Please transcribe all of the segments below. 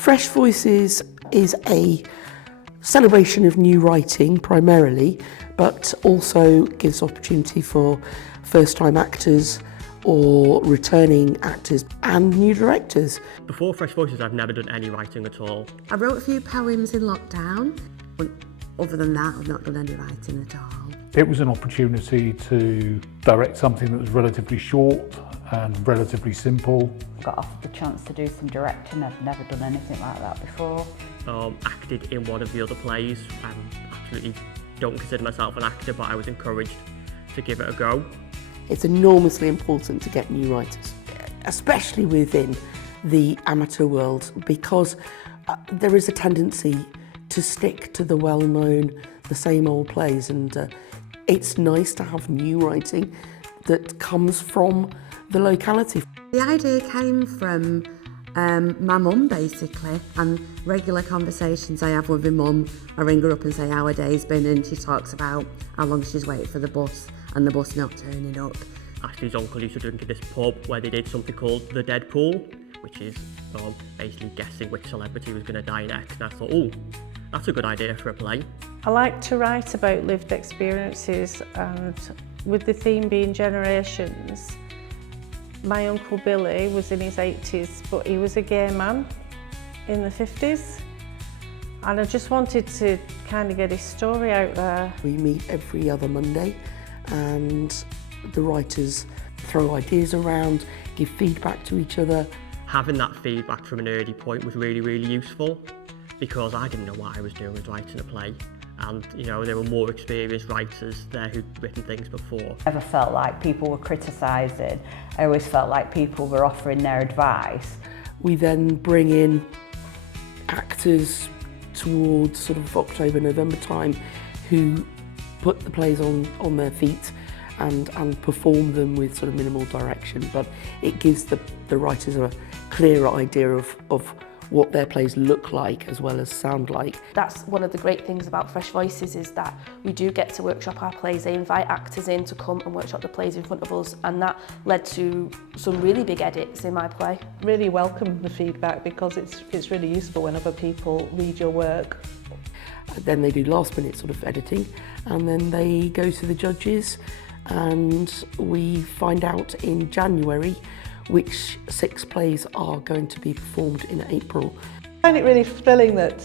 Fresh Voices is a celebration of new writing primarily, but also gives opportunity for first-time actors or returning actors and new directors. Before Fresh Voices, I've never done any writing at all. I wrote a few poems in lockdown. Other than that, I've not done any writing at all. It was an opportunity to direct something that was relatively short and relatively simple. I got offered the chance to do some directing. I've never done anything like that before. Acted in one of the other plays. I absolutely don't consider myself an actor, but I was encouraged to give it a go. It's enormously important to get new writers, especially within the amateur world, because there is a tendency to stick to the well-known, the same old plays, and it's nice to have new writing that comes from the locality. The idea came from my mum, basically, and regular conversations I have with my mum. I ring her up and say how her day's been, and she talks about how long she's waited for the bus and the bus not turning up. Ashley's uncle used to drink at this pub where they did something called the Dead Pool, which is basically guessing which celebrity was going to die next. And I thought, oh, that's a good idea for a play. I like to write about lived experiences, and with the theme being generations, my Uncle Billy was in his 80s, but he was a gay man in the 50s. And I just wanted to kind of get his story out there. We meet every other Monday and the writers throw ideas around, give feedback to each other. Having that feedback from an early point was really, really useful, because I didn't know what I was doing with writing a play. And, you know, there were more experienced writers there who'd written things before. I never felt like people were criticising. I always felt like people were offering their advice. We then bring in actors towards sort of October, November time who put the plays on their feet and perform them with sort of minimal direction, but it gives the writers a clearer idea of what their plays look like as well as sound like. That's one of the great things about Fresh Voices, is that we do get to workshop our plays. They invite actors in to come and workshop the plays in front of us, and that led to some really big edits in my play. Really welcome the feedback, because it's really useful whenever people read your work. Then they do last minute sort of editing, and then they go to the judges, and we find out in January which 6 plays are going to be performed in April. I find it really thrilling that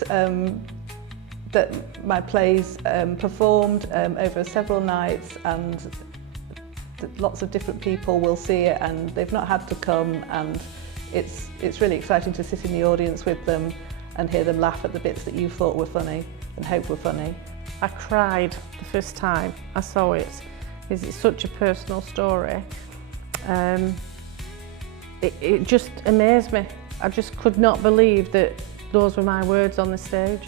that my plays performed over several nights, and that lots of different people will see it, and they've not had to come, and it's really exciting to sit in the audience with them and hear them laugh at the bits that you thought were funny and hope were funny. I cried the first time I saw it, because it's such a personal story. It just amazed me. I just could not believe that those were my words on the stage.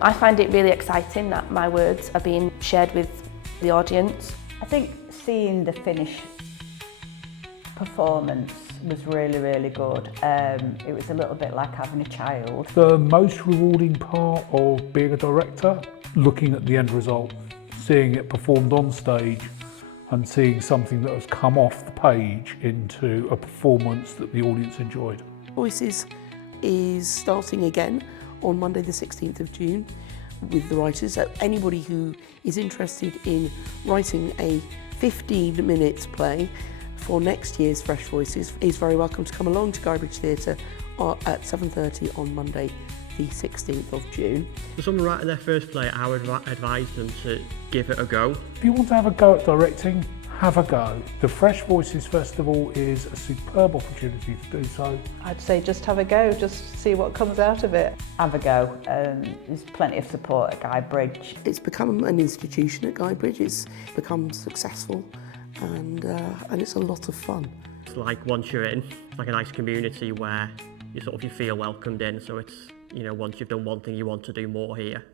I find it really exciting that my words are being shared with the audience. I think seeing the finished performance was really, really good. It was a little bit like having a child. The most rewarding part of being a director, looking at the end result, seeing it performed on stage, and seeing something that has come off the page into a performance that the audience enjoyed. Voices is starting again on Monday the 16th of June with the writers. So anybody who is interested in writing a 15-minute play for next year's Fresh Voices is very welcome to come along to Stalybridge Theatre at 7:30 on Monday the 16th of June. For someone writing their first play, I would advise them to give it a go. If you want to have a go at directing, have a go. The Fresh Voices Festival is a superb opportunity to do so. I'd say just have a go, just see what comes out of it. Have a go. There's plenty of support at Stalybridge. It's become an institution at Stalybridge. It's become successful, and it's a lot of fun. It's like once you're in, it's like a nice community where you feel welcomed in, so it's, you know, once you've done one thing you want to do more here.